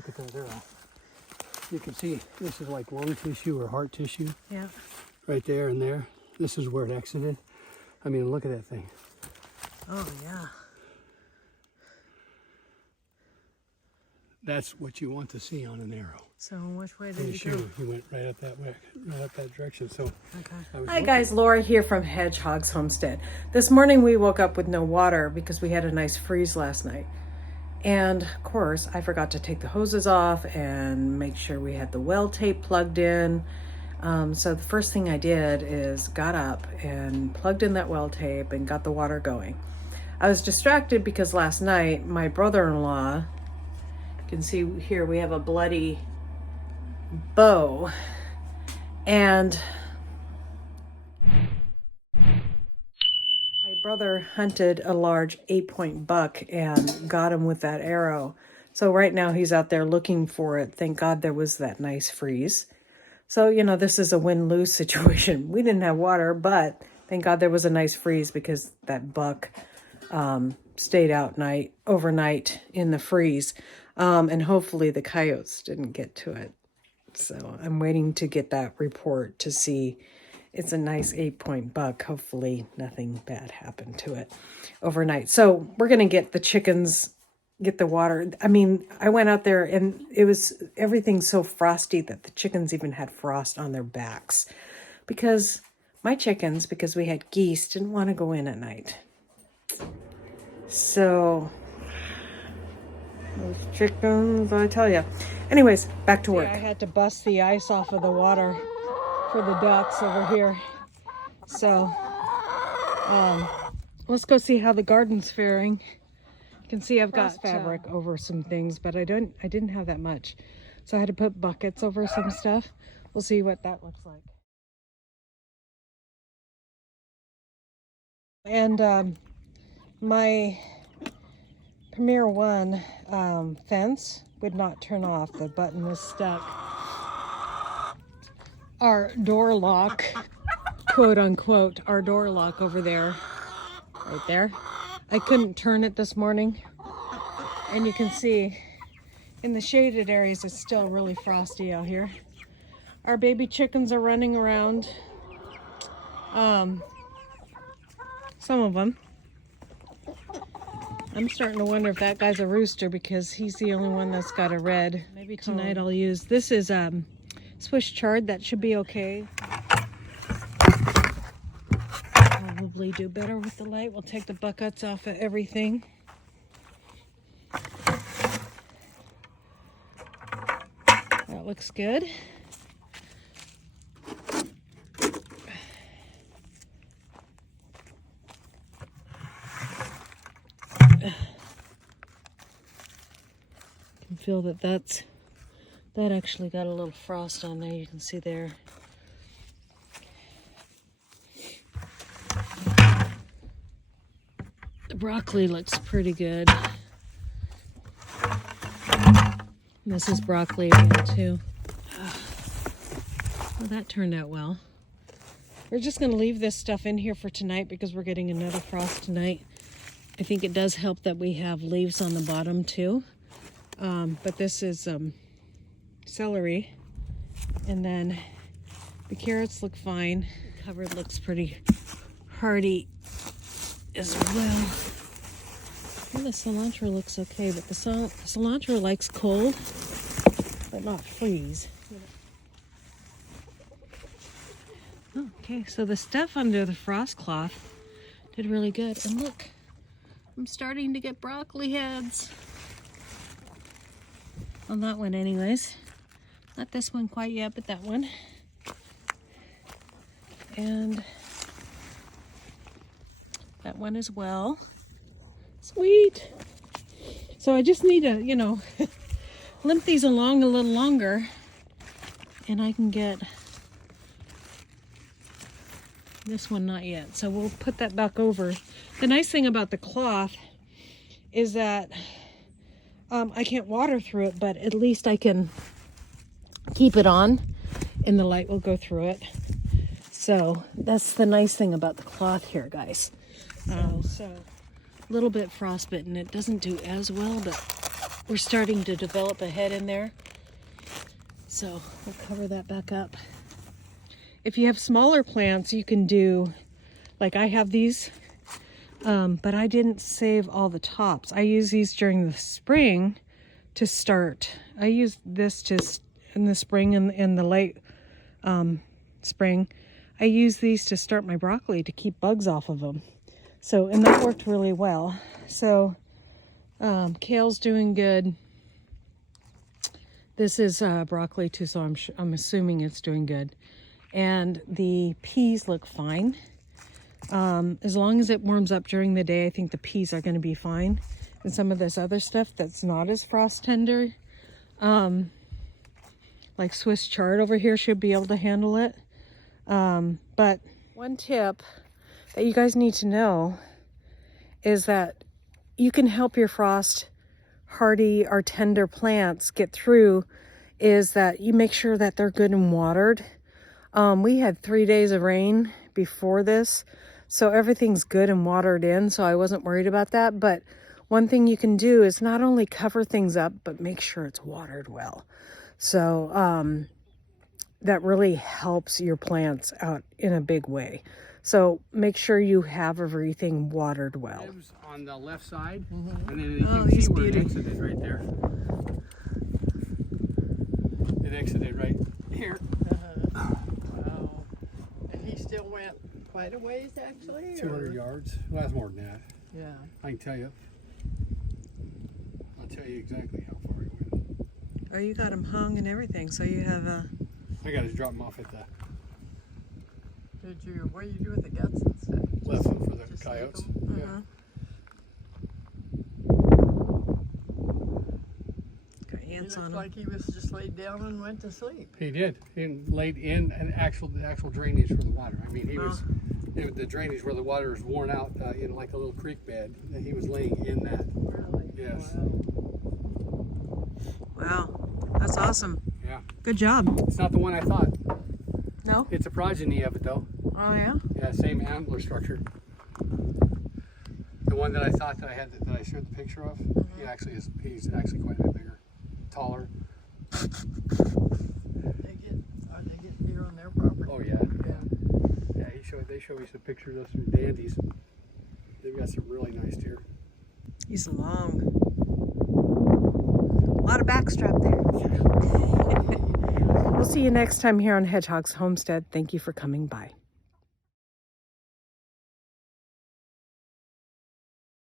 look at that arrow. You can see this is like lung tissue or heart tissue. Yeah. Right there and there. This is where it exited. I mean, look at that thing. Oh, yeah. That's what you want to see on an arrow. So which way did you go? He went right up that way, right up that direction. So, okay. Hi guys, Laura here from Hedgehog's Homestead. This morning we woke up with no water because we had a nice freeze last night. And of course, I forgot to take the hoses off and make sure we had the well tape plugged in. So the first thing I did is got up and plugged in that well tape and got the water going. I was distracted because last night my brother-in-law, you can see here we have a bloody bow, and my brother hunted a large 8-point buck and got him with that arrow. So right now he's out there looking for it. Thank God there was that nice freeze. So, you know, this is a win-lose situation. We didn't have water, but thank God there was a nice freeze because that buck stayed out overnight in the freeze. And hopefully the coyotes didn't get to it. So I'm waiting to get that report to see. It's a nice 8-point buck. Hopefully nothing bad happened to it overnight. So we're going to get the chickens, get the water. I mean, I went out there and everything so frosty that the chickens even had frost on their backs. Because my chickens, because we had geese, didn't want to go in at night. So those chickens, I tell you. Anyways, back to work. I had to bust the ice off of the water for the ducks over here. So, let's go see how the garden's faring. You can see I've got fabric over some things, but I didn't have that much. So I had to put buckets over some stuff. We'll see what that looks like. And my Premier One fence would not turn off. The button was stuck. Our door lock, quote unquote, our door lock over there, right there. I couldn't turn it this morning. And you can see in the shaded areas, it's still really frosty out here. Our baby chickens are running around. Some of them. I'm starting to wonder if that guy's a rooster because he's the only one that's got a red. Maybe tonight I'll use, this is Swiss chard. That should be okay. Probably do better with the light. We'll take the buckets off of everything. That looks good. You can feel that actually got a little frost on there. You can see there. The broccoli looks pretty good. And this is broccoli again too. Well, that turned out well. We're just going to leave this stuff in here for tonight because we're getting another frost tonight. I think it does help that we have leaves on the bottom too. But this is celery. And then the carrots look fine. The cupboard looks pretty hardy as well. And the cilantro looks okay, but the cilantro likes cold, but not freeze. Okay, so the stuff under the frost cloth did really good. And look, I'm starting to get broccoli heads. On that one anyways. Not this one quite yet, but that one. And that one as well. Sweet. So I just need to, you know, limp these along a little longer and I can get this one, not yet. So we'll put that back over. The nice thing about the cloth is that I can't water through it, but at least I can keep it on and the light will go through it. So that's the nice thing about the cloth here, guys. So a little bit frostbitten. It doesn't do as well, but we're starting to develop a head in there. So we'll cover that back up. If you have smaller plants, you can do, like I have these, but I didn't save all the tops. I use these during the spring to start. I use this just in the spring and in the late spring. I use these to start my broccoli to keep bugs off of them. So, and that worked really well. So, kale's doing good. This is broccoli too, so I'm assuming it's doing good. And the peas look fine. As long as it warms up during the day, I think the peas are going to be fine. And some of this other stuff that's not as frost tender, like Swiss chard over here, should be able to handle it. But one tip that you guys need to know is that you can help your frost hardy or tender plants get through, is that you make sure that they're good and watered. We had 3 days of rain before this, so everything's good and watered in, so I wasn't worried about that. But one thing you can do is not only cover things up, but make sure it's watered well. So that really helps your plants out in a big way. So make sure you have everything watered well. On the left side, Mm-hmm. and then you can see where it exited right there. It exited right here. Wow. And he still went quite a ways, actually? 200 yards. Well, that's more than that. Yeah. I can tell you. I'll tell you exactly how far he went. Oh, you got them hung and everything, so you have a... I got to drop him off at the Did you, what do you do with the guts and stuff? left one for the Just coyotes. leave 'em? Yeah. Got He ants looked on them. like he was just laid down and went to sleep. He did. He laid in the actual drainage for the water. I mean, he was the drainage where the water is worn out in like a little creek bed. And he was laying in that. Really? Yes. Wow, that's awesome. Yeah. Good job. It's not the one I thought. No? It's a progeny of it though. Oh, yeah? Yeah, same antler structure. The one that I thought that I had that I showed the picture of, he actually is. He's actually quite a bit bigger, taller. Are they get deer on their property? Oh yeah. Yeah. Yeah, they show me some pictures of some dandies. They've got some really nice deer. He's long. A lot of backstrap there. We'll see you next time here on Hedgehog's Homestead. Thank you for coming by.